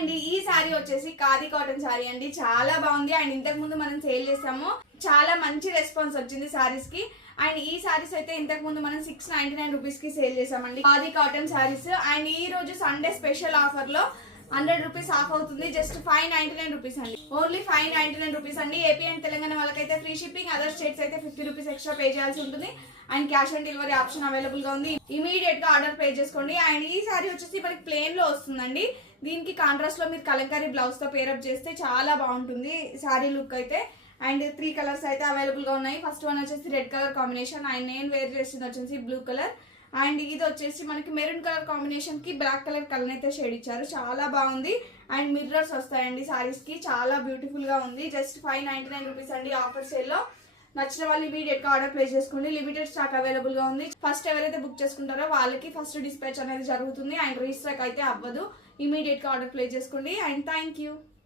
అండి ఈ సారీ వచ్చేసి ఖాదీ కాటన్ సారీ అండి, చాలా బాగుంది. అండ్ ఇంతకు ముందు మనం సేల్ చేసాము, చాలా మంచి రెస్పాన్స్ వచ్చింది సారీస్ కి. అండ్ ఈ సారీస్ అయితే ఇంతకు ముందు మనం 699 రూపీస్ కి సేల్ చేసామండి ఖాదీ కాటన్ సారీస్. అండ్ ఈ రోజు సండే స్పెషల్ ఆఫర్ లో 100 రూపీస్ ఆఫ్ అవుతుంది, జస్ట్ 599 రూపీస్ అండి, ఓన్లీ 599 రూపీస్ అండి. ఏపీ అండ్ తెలంగాణ వాళ్ళకైతే ఫ్రీ షిప్పింగ్, అదర్ స్టేట్స్ అయితే 50 రూపీస్ ఎక్స్ట్రా పే చేయాల్సి ఉంటుంది. And cash on delivery option available గా ఉంది, ఇమీడియట్ గా ఆర్డర్ పే చేసుకోండి. అండ్ ఈ సారీ వచ్చేసి మనకి ప్లేన్ లో వస్తుందండి, దీనికి కాంట్రాస్ట్ లో మీరు కలంకారీ బ్లౌజ్ తో పేరప్ చేస్తే చాలా బాగుంటుంది సారీ లుక్ అయితే. అండ్ 3 కలర్స్ అయితే అవైలబుల్ గా ఉన్నాయి. ఫస్ట్ వన్ వచ్చేసి రెడ్ కలర్ కాంబినేషన్, అండ్ నేను వేర్ చేసింది వచ్చేసి బ్లూ కలర్. అండ్ ఇది వచ్చేసి మనకి మెరూన్ కలర్ కాంబినేషన్ కి బ్లాక్ కలర్ కలర్ అయితే షేడ్ ఇచ్చారు, చాలా బాగుంది. అండ్ మిర్రర్స్ వస్తాయండి సారీస్ కి, చాలా బ్యూటిఫుల్ గా ఉంది. జస్ట్ 599 రూపీస్ అండి ఆఫర్ సేల్ లో. నచ్చిన వాళ్ళు ఇమీడియట్ గా ఆర్డర్ ప్లేస్ చేసుకోండి, లిమిటెడ్ స్టాక్ అవైలబుల్ గా ఉంది. ఫస్ట్ ఎవరైతే బుక్ చేసుకుంటారో వాళ్ళకి ఫస్ట్ డిస్పాచ్ అనేది జరుగుతుంది, అండ్ రీస్టాక్ అయితే అవ్వదు. ఇమీడియట్ గా ఆర్డర్ ప్లేస్ చేసుకోండి. And thank you.